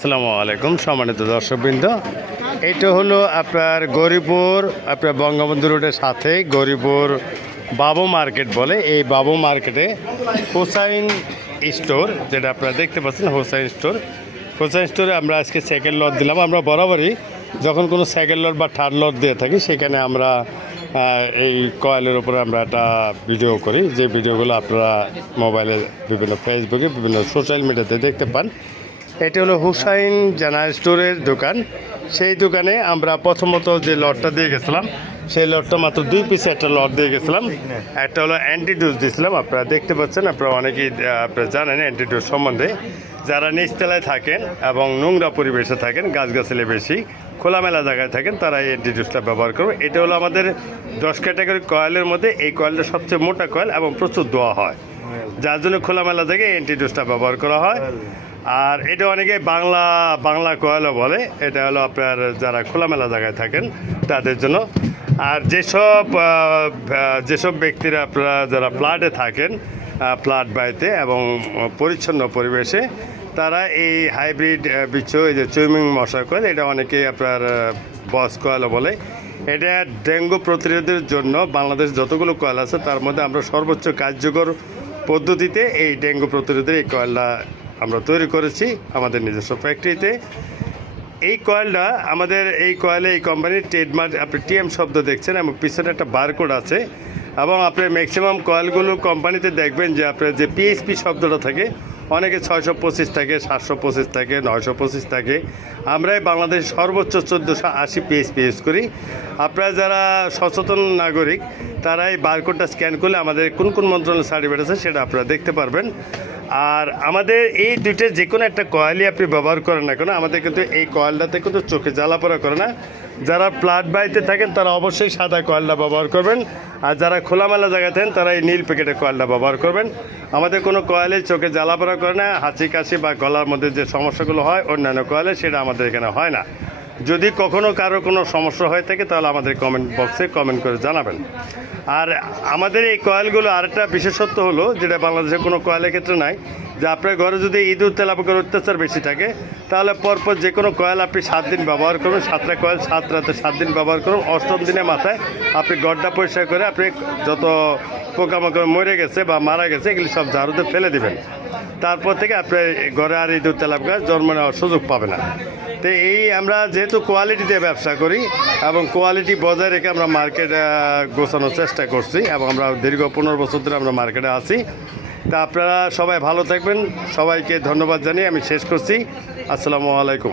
আসসালামু আলাইকুম সম্মানিত দর্শকবৃন্দ, এটা হলো আপনার গৌরীপুর, আপনার বঙ্গবন্ধু রোডের সাথে গৌরীপুর বাবু মার্কেট বলে। এই বাবু মার্কেটে হোসাইন স্টোর, যেটা আপনারা দেখতে পাচ্ছেন হোসাইন স্টোরে আমরা আজকে সেকেন্ড লট দিলাম। আমরা বরাবরই যখন কোনো সেকেন্ড লট বা থার্ড লট দিয়ে থাকি, সেখানে আমরা এই কয়েলের উপরে আমরা একটা ভিডিও করি, যে ভিডিওগুলো আপনারা মোবাইলে বিভিন্ন ফেসবুকে বিভিন্ন সোশ্যাল মিডিয়াতে দেখতে পান। এটি হলো হুসাইন জেনারেল স্টোরের দোকান। সেই দোকানে আমরা প্রথমত যে লটটা দিয়ে গেছিলাম, সেই লটটা মাত্র 2 পিসে একটা লট দিয়ে গেছিলাম। একটা হলো অ্যান্টিডোজ দিয়েছিলাম। আপনারা দেখতে পাচ্ছেন, আপনারা অনেকেই আপনারা জানেন অ্যান্টিডোজ সম্বন্ধে। যারা নিচতলায় থাকেন এবং নোংরা পরিবেশে থাকেন, গাছগাছালি বেশি, খোলামেলা জায়গায় থাকেন, তারা এই অ্যান্টিডোজটা ব্যবহার করবে। এটা হলো আমাদের 10 ক্যাটাগরি কয়েলের মধ্যে এই কয়েলটা সবচেয়ে মোটা কয়েল এবং প্রচুর দোয়া হয়, যার জন্য খোলামেলা জায়গায় অ্যান্টিডোজটা ব্যবহার করা হয়। আর এটা অনেকে বাংলা কয়েলও বলে। এটা হলো আপনার যারা খোলামেলা জায়গায় থাকেন তাদের জন্য। আর যেসব ব্যক্তিরা আপনারা যারা ফ্ল্যাটে থাকেন, ফ্ল্যাট বাড়িতে এবং পরিচ্ছন্ন পরিবেশে, তারা এই হাইব্রিড বিচ্ছু, এই যে চুইমিং মশা কয়েল, এটা অনেকেই আপনার বস কয়েলও বলে। এটা ডেঙ্গু প্রতিরোধের জন্য বাংলাদেশ যতগুলো কয়েল আছে তার মধ্যে আমরা সর্বোচ্চ কার্যকর পদ্ধতিতে এই ডেঙ্গু প্রতিরোধের এই কয়েলটা আমরা তৈরি করেছি আমাদের নিজস্ব ফ্যাক্টরিতে। এই কয়েলটা আমাদের এই কোম্পানির ট্রেডমার্ক, আপনি টিএম শব্দ দেখছেন এবং পিছনে একটা বারকোড আছে। এবং আপনার ম্যাক্সিমাম কয়েলগুলো কোম্পানিতে দেখবেন যে আপনার যে পিএসপি শব্দটা থাকে, অনেকে 625 থাকে, 725 থাকে, 925 থাকে। আমরাই বাংলাদেশ সর্বোচ্চ 1480 পিএসপি ইউজ করি। আপনারা যারা সচেতন নাগরিক, তারা এই বারকোডটা স্ক্যান করলে আমাদের কোন কোন মন্ত্রণালয়ের সার্টিফিকেট আছে সেটা আপনারা দেখতে পারবেন। আর আমাদের এই দুইটা যে কোনো একটা কয়েলই আপনি ব্যবহার করেন না কেন, আমাদের কিন্তু এই কয়েলটাতে কিন্তু চোখে জ্বালাপোড়া করে না। যারা ফ্ল্যাট বাড়িতে থাকেন তারা অবশ্যই সাদা কয়েলটা ব্যবহার করবেন, আর যারা খোলামেলা জায়গায় থাকেন তারা এই নীল প্যাকেটের কয়েলটা ব্যবহার করবেন। আমাদের কোনো কয়েলে চোখে জ্বালাপোড়া করে না, হাঁচি কাশি বা গলার মধ্যে যে সমস্যাগুলো হয় অন্যান্য কয়েলে, সেটা আমাদের এখানে হয় না। যদি কখনও কারো কোনো সমস্যা হয়ে থাকে তাহলে আমাদের কমেন্ট বক্সে কমেন্ট করে জানাবেন। আর আমাদের এই কয়েলগুলো আরেকটা বিশেষত্ব হলো, যেটা বাংলাদেশের কোনো কয়েলের ক্ষেত্রে নাই, যে আপনার ঘরে যদি ইঁদুর তেলাপোকার অত্যাচার বেশি থাকে, তাহলে পরপর যে কোনো কয়েল আপনি 7 দিন ব্যবহার করবেন। 7টা কয়েল 7 রাতে 7 দিন ব্যবহার করুন। 8ম দিনের মাথায় আপনি গড্ডা পরিষ্কার করে আপনি যত পোকামাকড় মরে গেছে বা মারা গেছে এগুলি সব ঝাড়ুতে ফেলে দিবেন। তারপর থেকে আপনার ঘরে আর ইঁদুর তেলাপোকা জন্ম নেওয়ার সুযোগ পাবে না। তো এই আমরা যেহেতু কোয়ালিটিতে ব্যবসা করি এবং কোয়ালিটি বজায় রেখে আমরা মার্কেট গোছানোর চেষ্টা করছি, এবং আমরা দীর্ঘ 15 বছর ধরে আমরা মার্কেটে আছি। তা আপনারা সবাই ভালো থাকবেন। সবাইকে ধন্যবাদ জানিয়ে আমি শেষ করছি। আসসালামু আলাইকুম।